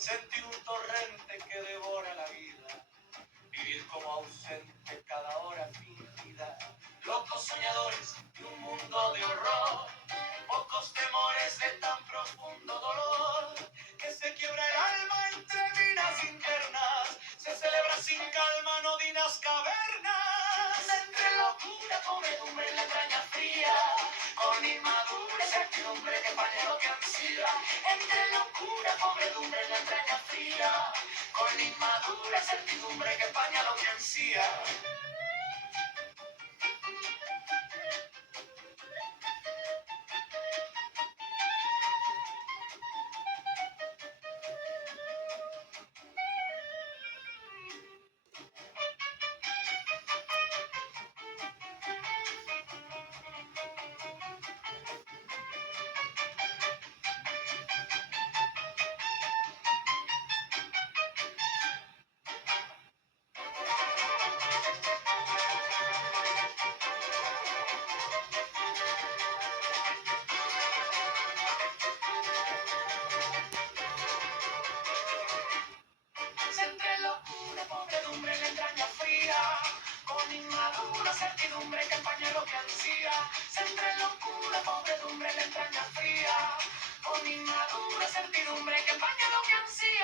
sentir un torrente que devora la vida, vivir como ausente cada hora fingida, locos soñadores de un mundo de horror, pocos temores de tan profundo dolor, que se quiebra el alma entre minas internas, se celebra sin calma anodinas cavernas, entre locura, podredumbre en la entraña fría, con inmadura certidumbre que paña lo que ansía, entre locura, podredumbre en la entraña fría, con inmadura certidumbre que paña lo que ansía. Entre locura, podredumbre en la entraña fría, con inmadura certidumbre que empaña lo que ansía. Entre locura, podredumbre en la entraña fría, con inmadura certidumbre que empaña lo que ansía.